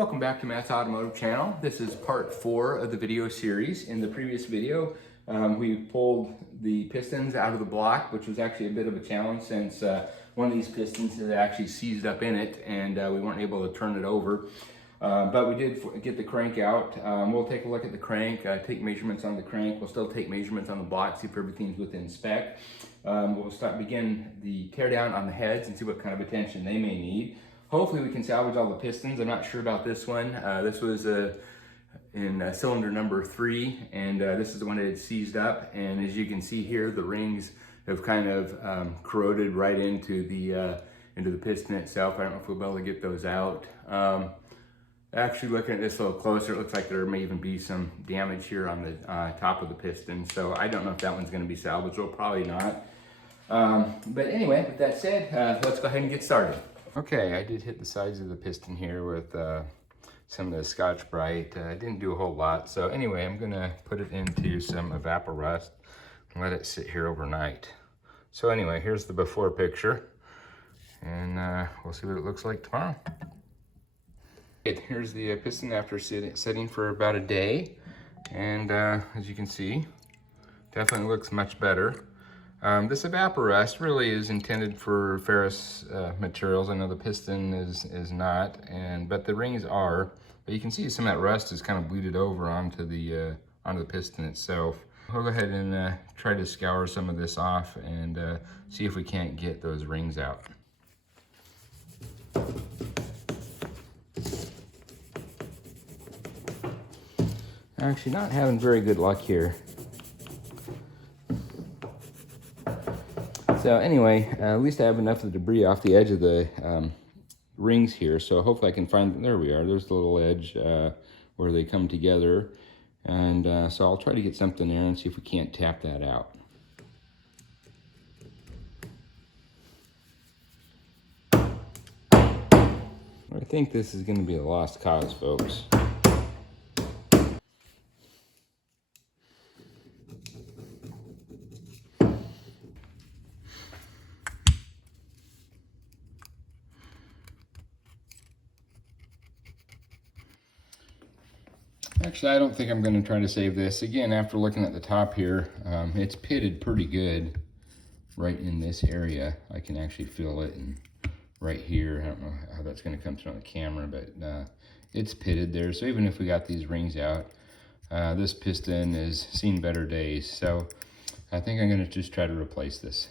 Welcome back to Matt's Automotive Channel. This is part 4 of the video series. In the previous video, we pulled the pistons out of the block, which was actually a bit of a challenge since one of these pistons had actually seized up in it and we weren't able to turn it over. But we did get the crank out. We'll take a look at the crank, take measurements on the crank. We'll still take measurements on the block, see if everything's within spec. We'll begin the teardown on the heads and see what kind of attention they may need. Hopefully we can salvage all the pistons. I'm not sure about this one. This was in cylinder number 3, and this is the one that had seized up. And as you can see here, the rings have kind of corroded right into the piston itself. I don't know if we'll be able to get those out. Actually, looking at this a little closer, it looks like there may even be some damage here on the top of the piston. So I don't know if that one's going to be salvageable. Probably not. But anyway, with that said, let's go ahead and get started. Okay, I did hit the sides of the piston here with some of the Scotch-Brite. Didn't do a whole lot. So anyway, I'm going to put it into some Evaporust and let it sit here overnight. So anyway, here's the before picture. And we'll see what it looks like tomorrow. Here's the piston after sitting for about a day. And as you can see, definitely looks much better. This Evaporust really is intended for ferrous materials. I know the piston is not, but the rings are. But you can see some of that rust is kind of bleeded over onto the piston itself. We'll go ahead and try to scour some of this off and see if we can't get those rings out. Actually, not having very good luck here. So anyway, at least I have enough of the debris off the edge of the rings here. So hopefully I can find, there we are, there's the little edge where they come together. And so I'll try to get something there and see if we can't tap that out. I think this is going to be a lost cause, folks. Actually, I don't think I'm going to try to save this. Again, after looking at the top here, it's pitted pretty good right in this area. I can actually feel it, and right here, I don't know how that's going to come through on the camera, but it's pitted there. So even if we got these rings out, this piston has seen better days. So I think I'm going to just try to replace this.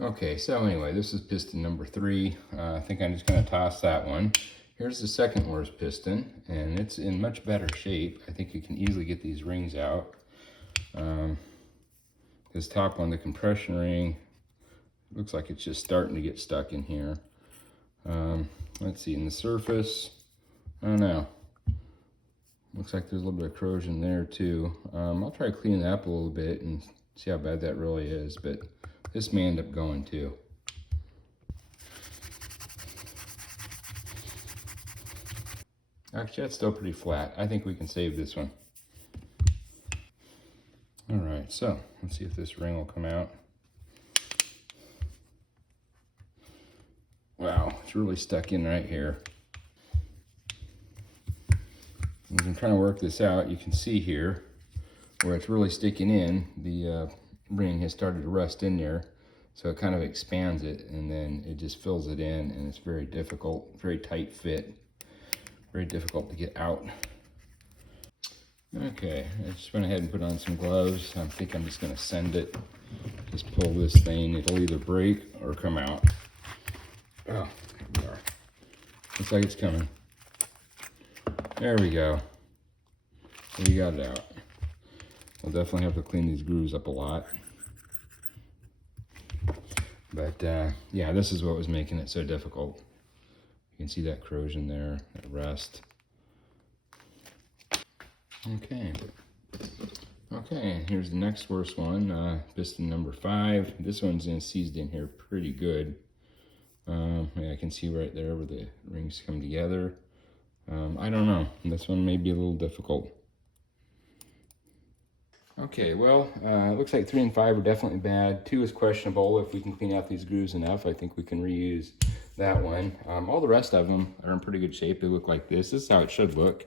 Okay, so anyway, this is piston number 3. I think I'm just going to toss that one. Here's the second worst piston, and it's in much better shape. I think you can easily get these rings out. This top one, the compression ring, looks like it's just starting to get stuck in here. Let's see, in the surface, I don't know. Looks like there's a little bit of corrosion there too. I'll try to clean it up a little bit and see how bad that really is, but this may end up going too. Actually, that's still pretty flat. I think we can save this one. All right, so let's see if this ring will come out. Wow, it's really stuck in right here. As I'm trying to work this out, you can see here where it's really sticking in, the ring has started to rust in there. So it kind of expands it, and then it just fills it in, and it's very difficult, very tight fit. Very difficult to get out. Okay, I just went ahead and put on some gloves. I think I'm just gonna send it. Just pull this thing. It'll either break or come out. Oh, there we are. Looks like it's coming. There we go. We got it out. We'll definitely have to clean these grooves up a lot. But yeah, this is what was making it so difficult. You can see that corrosion there, that rust. Okay, and here's the next worst one, piston number 5. This one's seized in here pretty good. Yeah, I can see right there where the rings come together. I don't know, this one may be a little difficult. Okay, well, it looks like 3 and 5 are definitely bad. 2 is questionable. If we can clean out these grooves enough, I think we can reuse that one. All the rest of them are in pretty good shape. They look like this. This is how it should look,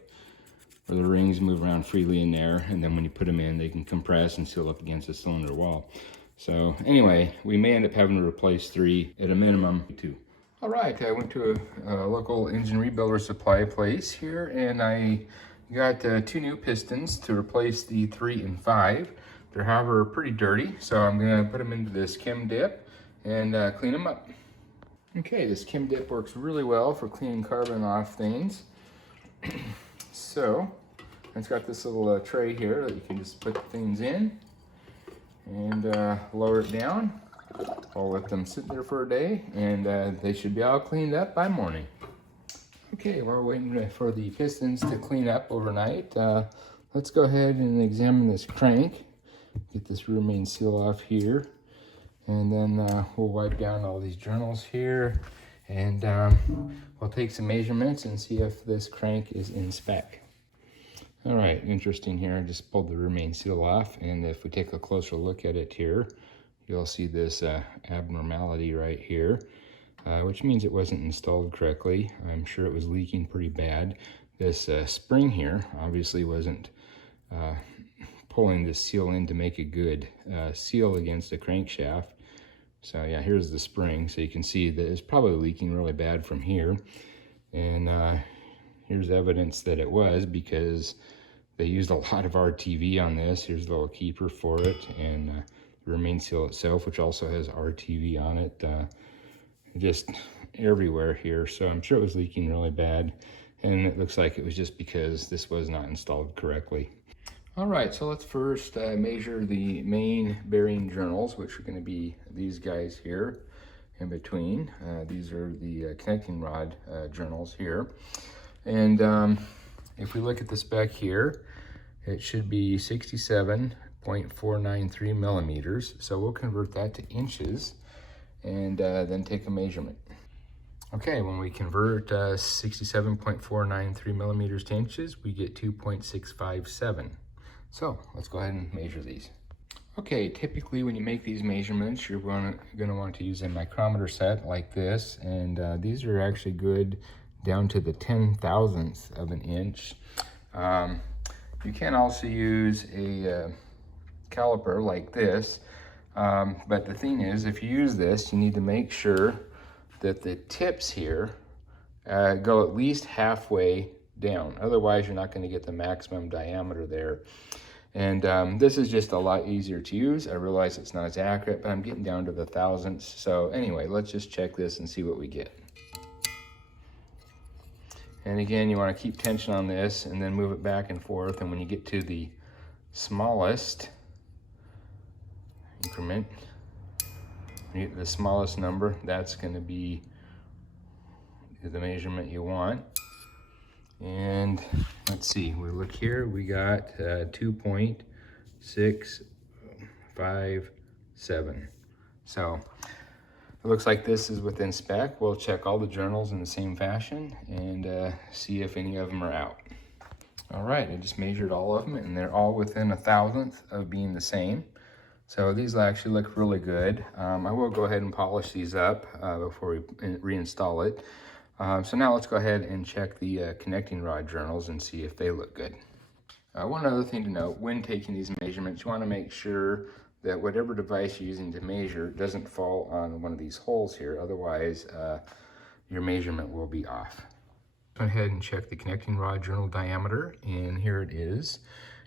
where the rings move around freely in there, and then when you put them in, they can compress and seal up against the cylinder wall. So anyway, we may end up having to replace 3 at a minimum 2. All right, I went to a local engine rebuilder supply place here, and I got 2 new pistons to replace the 3 and 5. They're, however, pretty dirty, so I'm gonna put them into this Chem Dip and clean them up. Okay, this Chem Dip works really well for cleaning carbon off things. So, it's got this little tray here that you can just put things in and lower it down. I'll let them sit there for a day, and they should be all cleaned up by morning. Okay, while we're waiting for the pistons to clean up overnight, let's go ahead and examine this crank. Get this rear main seal off here, and then we'll wipe down all these journals here, and we'll take some measurements and see if this crank is in spec. All right, interesting here. I just pulled the rear main seal off, and if we take a closer look at it here, you'll see this abnormality right here, which means it wasn't installed correctly. I'm sure it was leaking pretty bad. This spring here obviously wasn't pulling this seal in to make a good seal against the crankshaft. So yeah, here's the spring. So you can see that it's probably leaking really bad from here. And here's evidence that it was, because they used a lot of RTV on this. Here's the little keeper for it, and the rear main seal itself, which also has RTV on it, just everywhere here. So I'm sure it was leaking really bad, and it looks like it was just because this was not installed correctly. All right, so let's first measure the main bearing journals, which are going to be these guys here in between. These are the connecting rod journals here. And if we look at the spec here, it should be 67.493 millimeters. So we'll convert that to inches and then take a measurement. Okay, when we convert 67.493 millimeters to inches, we get 2.657. So let's go ahead and measure these. Okay, typically when you make these measurements, you're going to want to use a micrometer set like this, and these are actually good down to the 10,000th of an inch. You can also use a caliper like this, but the thing is, if you use this, you need to make sure that the tips here go at least halfway down. Otherwise, you're not going to get the maximum diameter there. And this is just a lot easier to use. I realize it's not as accurate, but I'm getting down to the thousandths. So anyway, let's just check this and see what we get. And again, you want to keep tension on this and then move it back and forth. And when you get to the smallest increment, when you get to the smallest number, that's going to be the measurement you want. And let's see, we look here, we got 2.657. So it looks like this is within spec. We'll check all the journals in the same fashion and see if any of them are out. All right, I just measured all of them, and they're all within 1,000th of being the same. So these actually look really good. I will go ahead and polish these up before we reinstall it. So now let's go ahead and check the connecting rod journals and see if they look good. One other thing to note, when taking these measurements, you want to make sure that whatever device you're using to measure doesn't fall on one of these holes here. Otherwise, your measurement will be off. Go ahead and check the connecting rod journal diameter, and here it is.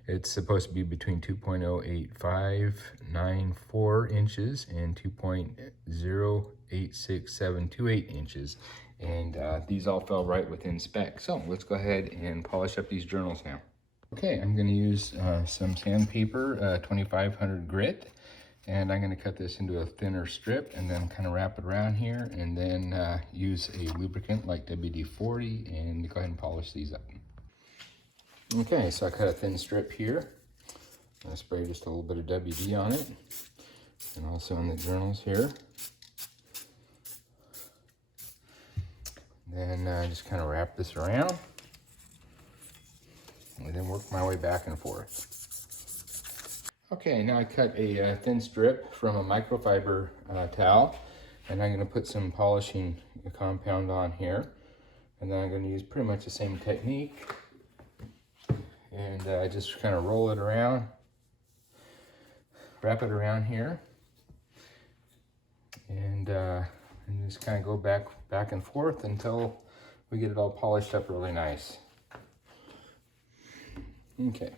It's supposed to be between 2.08594 inches and 2.08678 inches. And these all fell right within spec. So let's go ahead and polish up these journals now. Okay, I'm going to use some sandpaper, 2500 grit, and I'm going to cut this into a thinner strip and then kind of wrap it around here, and then use a lubricant like WD-40 and go ahead and polish these up. Okay, so I cut a thin strip here. I spray just a little bit of WD on it, and also on the journals here. Then just kind of wrap this around, and then work my way back and forth. Okay, now I cut a thin strip from a microfiber towel, And I'm going to put some polishing compound on here. And then I'm going to use pretty much the same technique. And just kind of roll it around. Wrap it around here. And just kind of go back and forth until we get it all polished up really nice. Okay.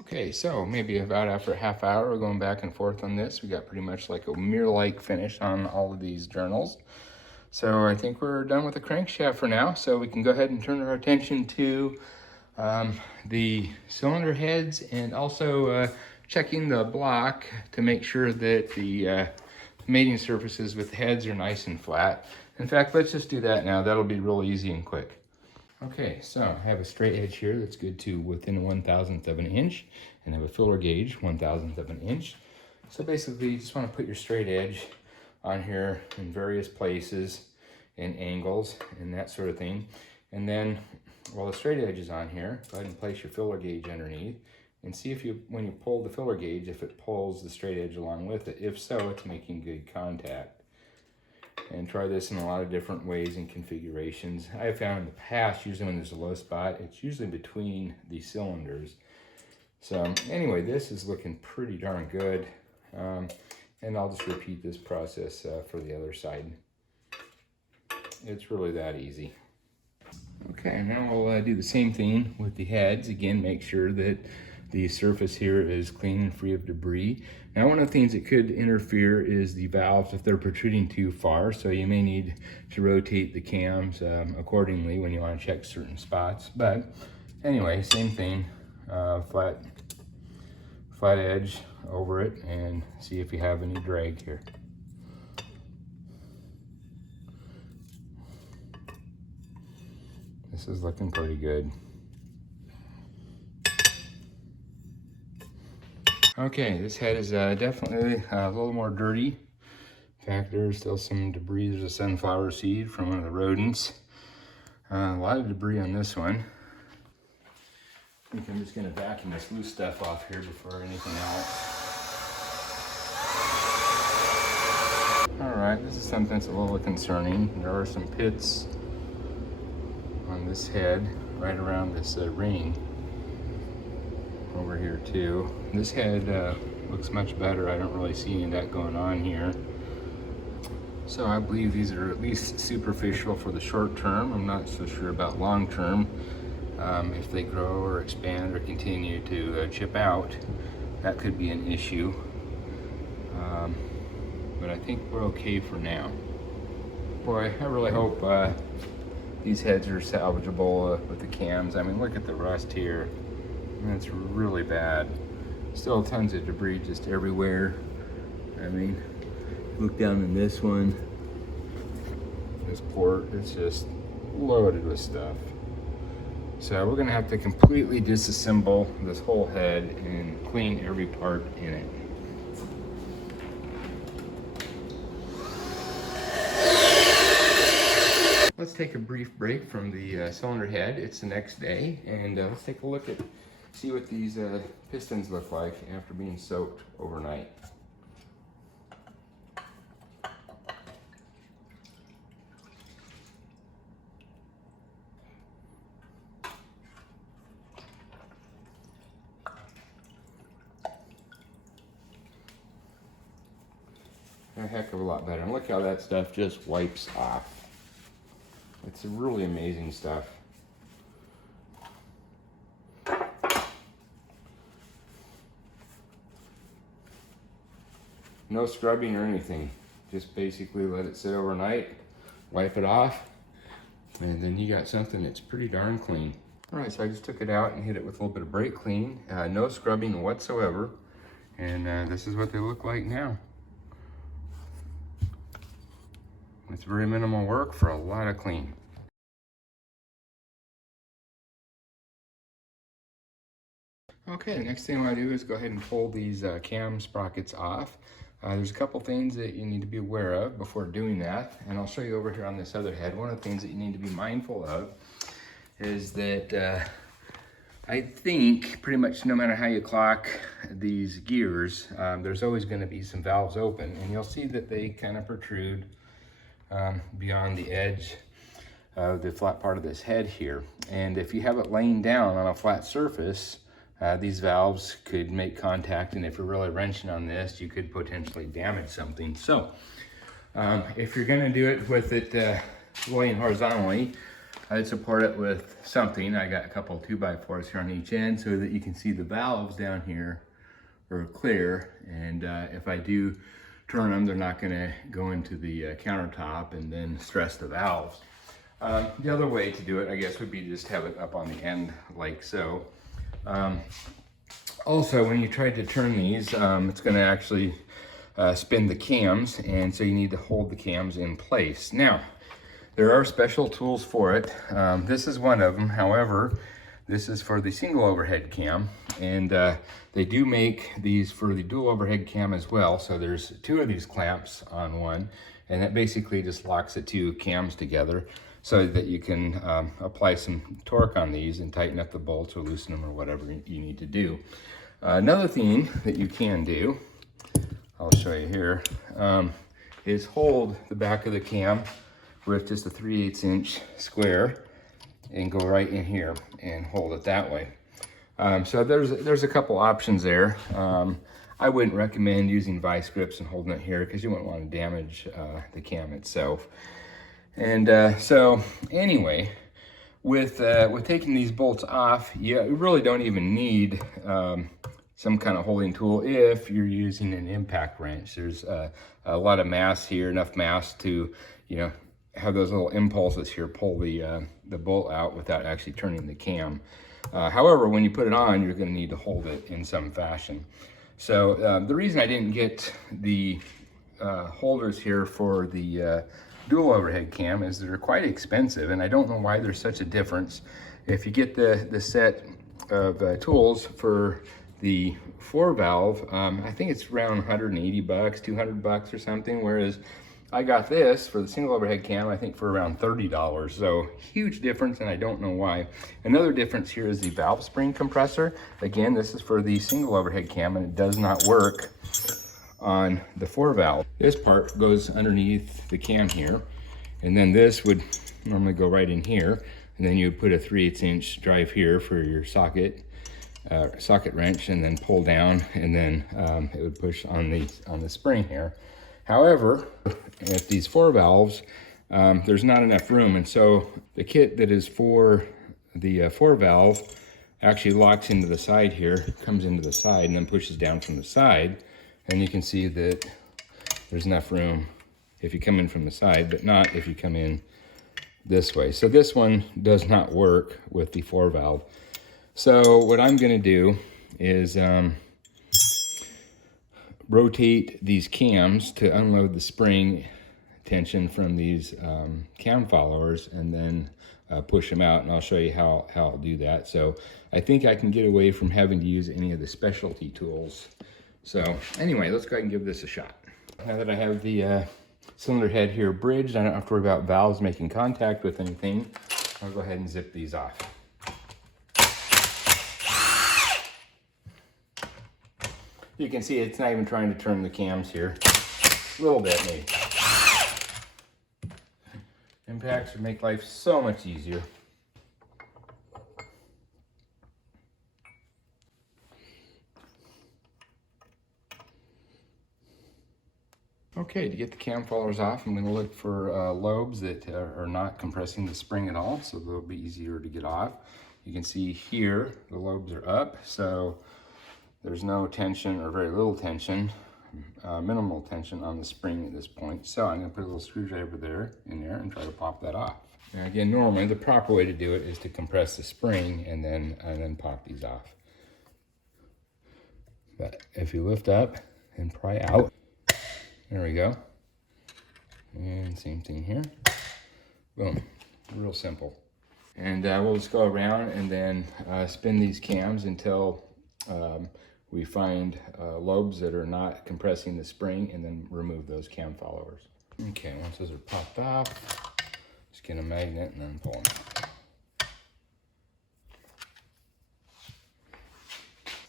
Okay, so maybe about after a half hour, we're going back and forth on this. We got pretty much like a mirror-like finish on all of these journals. So I think we're done with the crankshaft for now. So we can go ahead and turn our attention to the cylinder heads and also checking the block to make sure that the mating surfaces with the heads are nice and flat. In fact, let's just do that now. That'll be real easy and quick. Okay, so I have a straight edge here that's good to within 1/1000th of an inch, and I have a filler gauge 1/1000th of an inch. So basically, you just want to put your straight edge on here in various places and angles and that sort of thing. And then, while the straight edge is on here, go ahead and place your filler gauge underneath and see if when you pull the filler gauge, if it pulls the straight edge along with it. If so, it's making good contact. And try this in a lot of different ways and configurations. I have found in the past, usually when there's a low spot, it's usually between the cylinders. So anyway, this is looking pretty darn good. And I'll just repeat this process for the other side. It's really that easy. Okay, now we'll do the same thing with the heads. Again, make sure that the surface here is clean and free of debris. Now, one of the things that could interfere is the valves if they're protruding too far, so you may need to rotate the cams accordingly when you want to check certain spots. But anyway, same thing, flat edge over it and see if you have any drag here. This is looking pretty good. Okay, this head is definitely a little more dirty. In fact, there's still some debris. There's a sunflower seed from one of the rodents. A lot of debris on this one. I think I'm just going to vacuum this loose stuff off here before anything else. All right, this is something that's a little concerning. There are some pits on this head right around this ring. Over here too. This head looks much better. I don't really see any of that going on here. So I believe these are at least superficial for the short term. I'm not so sure about long term. If they grow or expand or continue to chip out, that could be an issue. But I think we're okay for now. Boy, I really hope these heads are salvageable with the cams. I mean, look at the rust here. That's really bad. Still tons of debris just everywhere. I mean, look down in this one. This port, it's just loaded with stuff. So we're gonna have to completely disassemble this whole head and clean every part in it. Let's take a brief break from the cylinder head. It's the next day, and let's take a look at see what these pistons look like after being soaked overnight. A heck of a lot better. And look how that stuff just wipes off. It's really amazing stuff. No scrubbing or anything. Just basically let it sit overnight, wipe it off, and then you got something that's pretty darn clean. All right, so I just took it out and hit it with a little bit of brake clean. No scrubbing whatsoever. And this is what they look like now. It's very minimal work for a lot of clean. Okay, the next thing I want to do is go ahead and pull these cam sprockets off. There's a couple things that you need to be aware of before doing that, and I'll show you over here on this other head. One of the things that you need to be mindful of is that I think pretty much no matter how you clock these gears, there's always going to be some valves open, and you'll see that they kind of protrude beyond the edge of the flat part of this head here. And if you have it laying down on a flat surface, these valves could make contact, and if you're really wrenching on this, you could potentially damage something. So if you're going to do it with it laying horizontally, I'd support it with something. I got a couple 2x4s here on each end so that you can see the valves down here are clear. And if I do turn them, they're not going to go into the countertop and then stress the valves. The other way to do it, I guess, would be to just have it up on the end like so. Also, when you try to turn these, it's going to actually spin the cams, and so you need to hold the cams in place. Now, there are special tools for it. This is one of them. However, this is for the single overhead cam, and they do make these for the dual overhead cam as well. So there's 2 of these clamps on one, and that basically just locks the 2 cams together so that you can apply some torque on these and tighten up the bolts or loosen them or whatever you need to do. Another thing that you can do, I'll show you here, is hold the back of the cam with just a 3/8 inch square and go right in here and hold it that way. So there's a couple options there. I wouldn't recommend using vice grips and holding it here because you wouldn't want to damage the cam itself. And so anyway, with taking these bolts off, you really don't even need some kind of holding tool if you're using an impact wrench. There's a lot of mass here, enough mass to, have those little impulses here pull the bolt out without actually turning the cam. However, when you put it on, you're going to need to hold it in some fashion. So the reason I didn't get the holders here for the dual overhead cam is they're quite expensive, and I don't know why there's such a difference. If you get the set of tools for the 4-valve, I think it's around 180 bucks, 200 bucks or something, whereas I got this for the single overhead cam, I think for around $30. So huge difference, and I don't know why. Another difference here is the valve spring compressor. Again, this is for the single overhead cam, and it does not work on the 4-valve. This part goes underneath the cam here, and then this would normally go right in here, and then you would put a 3/8 inch drive here for your socket wrench, and then pull down, and then it would push on the spring here. However, at these 4 valves, there's not enough room, and so the kit that is for the 4 valve actually locks into the side here, comes into the side, and then pushes down from the side. And you can see that there's enough room if you come in from the side, but not if you come in this way. So this one does not work with the 4 valve. So what I'm going to do is rotate these cams to unload the spring tension from these cam followers, and then push them out, and I'll show you how I'll do that. So I think I can get away from having to use any of the specialty tools. So anyway, let's go ahead and give this a shot. Now that I have the cylinder head here bridged, I don't have to worry about valves making contact with anything. I'll go ahead and zip these off. You can see it's not even trying to turn the cams here. A little bit maybe. Impacts would make life so much easier. Okay, to get the cam followers off, I'm going to look for lobes that are not compressing the spring at all, so they'll be easier to get off. You can see here the lobes are up, so there's no tension or very little tension, minimal tension on the spring at this point. So I'm going to put a little screwdriver in there and try to pop that off. Now again, normally the proper way to do it is to compress the spring and then pop these off. But if you lift up and pry out, there we go. And same thing here. Boom, real simple. And we'll just go around and then spin these cams until we find lobes that are not compressing the spring, and then remove those cam followers. Okay, once those are popped off, just get a magnet and then pull them.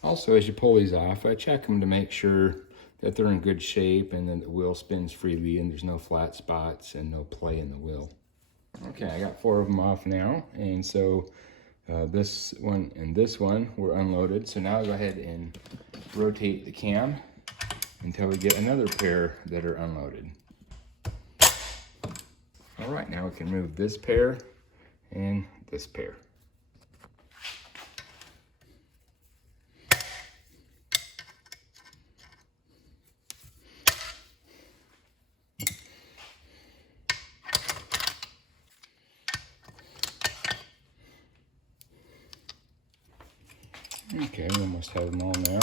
Also, as you pull these off, check them to make sure that they're in good shape and then the wheel spins freely and there's no flat spots and no play in the wheel. Okay, I got 4 of them off now, and so this one and this one were unloaded. So now I'll go ahead and rotate the cam until we get another pair that are unloaded. All right, now we can move this pair and this pair. Okay, we almost have them all now.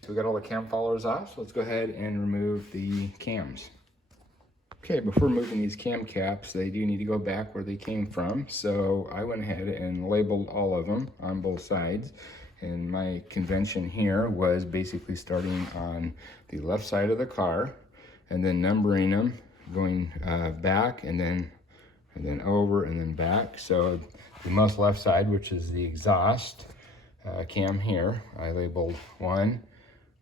So we got all the cam followers off, so let's go ahead and remove the cams. Okay, before moving these cam caps, they do need to go back where they came from. So I went ahead and labeled all of them on both sides. And my convention here was basically starting on the left side of the car and then numbering them, going back and then over and then back. So the most left side, which is the exhaust cam here, I labeled 1,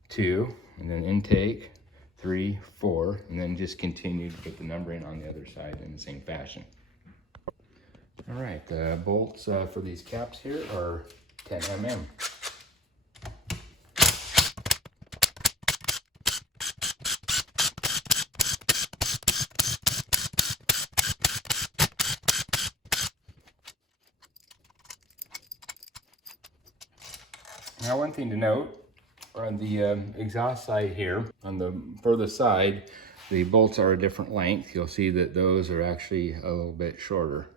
2, and then intake, 3, 4, and then just continued with the numbering on the other side in the same fashion. All right, the bolts for these caps here are 10 mm. Now, one thing to note, on the exhaust side here, on the further side, the bolts are a different length. You'll see that those are actually a little bit shorter.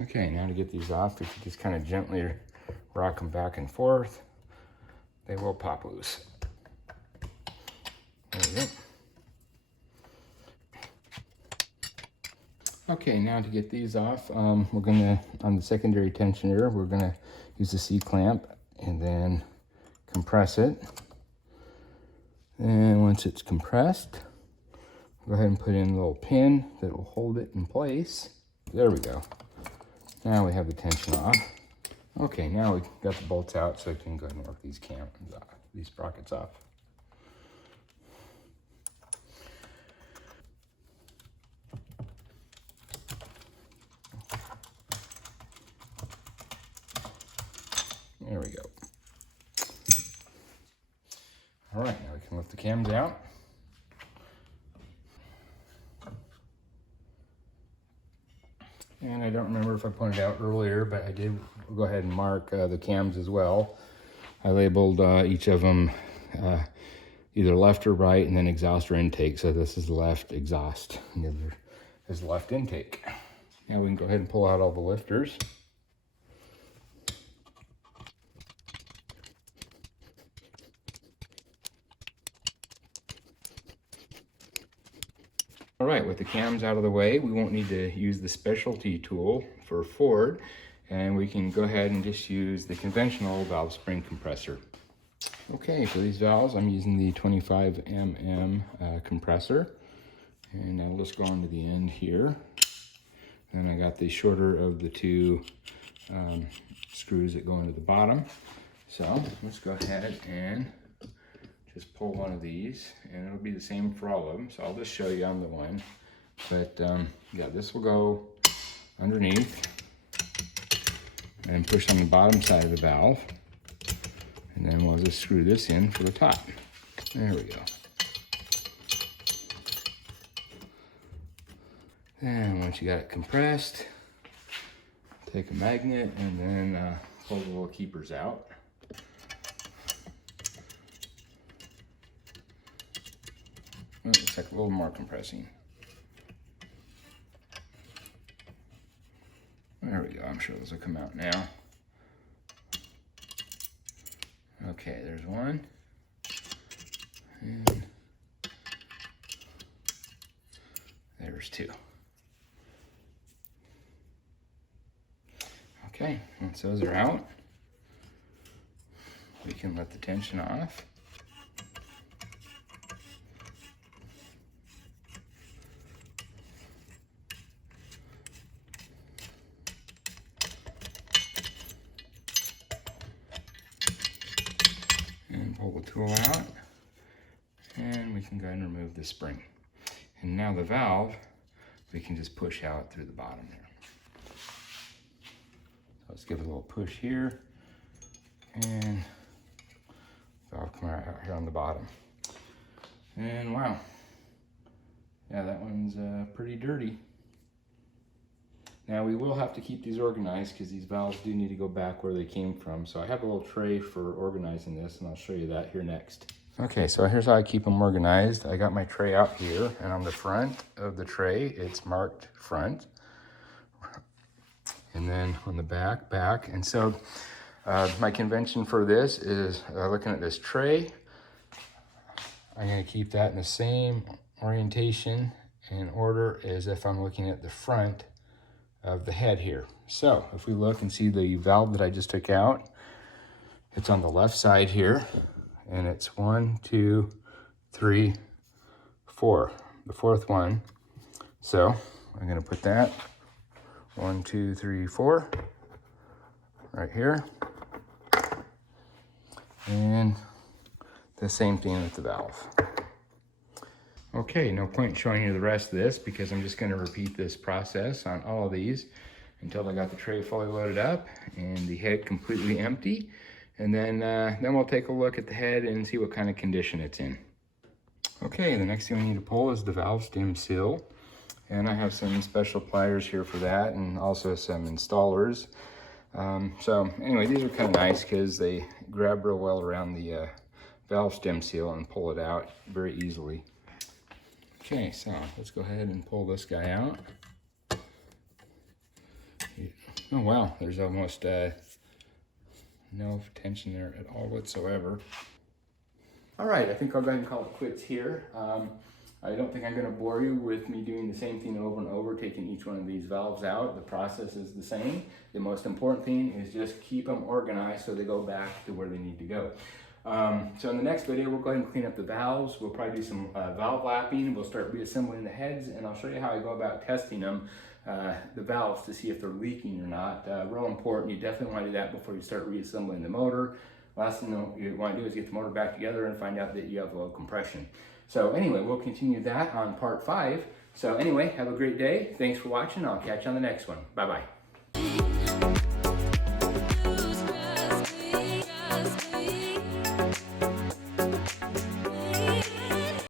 Okay, now to get these off, if you just kind of gently rock them back and forth, they will pop loose. There we go. Okay, now to get these off, we're gonna, on the secondary tensioner, we're gonna use the C-clamp and then compress it. And once it's compressed, go ahead and put in a little pin that will hold it in place. There we go. Now we have the tension off. Okay, now we got the bolts out, so I can go ahead and work these sprockets off. There we go. All right, now we can lift the cams out. And I don't remember if I pointed out earlier, but I did go ahead and mark the cams as well. I labeled each of them either left or right, and then exhaust or intake. So this is left exhaust, and the other is left intake. Now we can go ahead and pull out all the lifters. All right, with the cams out of the way, we won't need to use the specialty tool for Ford, and we can go ahead and just use the conventional valve spring compressor. Okay, for these valves, I'm using the 25 mm compressor, and I'll just go on to the end here. Then I got the shorter of the two screws that go into the bottom. So let's go ahead and just pull one of these, and it'll be the same for all of them. So I'll just show you on the one. But yeah, this will go underneath and push on the bottom side of the valve. And then we'll just screw this in for the top. There we go. And once you got it compressed, take a magnet and then pull the little keepers out. Looks like a little more compressing. There we go. I'm sure those will come out now. Okay, there's one. And there's two. Okay, once those are out, we can let the tension off. And pull the tool out, and we can go ahead and remove the spring. And now the valve, we can just push out through the bottom there. So let's give it a little push here, and valve come right out here on the bottom. And wow, yeah, that one's pretty dirty. Now we will have to keep these organized because these valves do need to go back where they came from. So I have a little tray for organizing this, and I'll show you that here next. Okay, so here's how I keep them organized. I got my tray out here, and on the front of the tray, it's marked front. And then on the back, back. And so my convention for this is looking at this tray. I'm gonna keep that in the same orientation and order as if I'm looking at the front of the head here. So if we look and see the valve that I just took out, it's on the left side here, and it's 1, 2, 3, 4, the fourth one. So I'm gonna put that 1, 2, 3, 4 right here, and the same thing with the valve. Okay, no point showing you the rest of this because I'm just going to repeat this process on all of these until I got the tray fully loaded up and the head completely empty. And then we'll take a look at the head and see what kind of condition it's in. Okay, the next thing we need to pull is the valve stem seal. And I have some special pliers here for that, and also some installers. So anyway, these are kind of nice because they grab real well around the valve stem seal and pull it out very easily. Okay, so let's go ahead and pull this guy out. Oh wow, there's almost no tension there at all whatsoever. All right, I think I'll go ahead and call it quits here. I don't think I'm going to bore you with me doing the same thing over and over, taking each one of these valves out. The process is the same. The most important thing is just keep them organized so they go back to where they need to go. So in the next video, we'll go ahead and clean up the valves. We'll probably do some valve lapping. We'll start reassembling the heads, and I'll show you how I go about testing them, the valves, to see if they're leaking or not. Real important. You definitely want to do that before you start reassembling the motor. Last thing you want to do is get the motor back together and find out that you have low compression. So anyway, we'll continue that on part 5. So anyway, have a great day. Thanks for watching. I'll catch you on the next one. Bye-bye.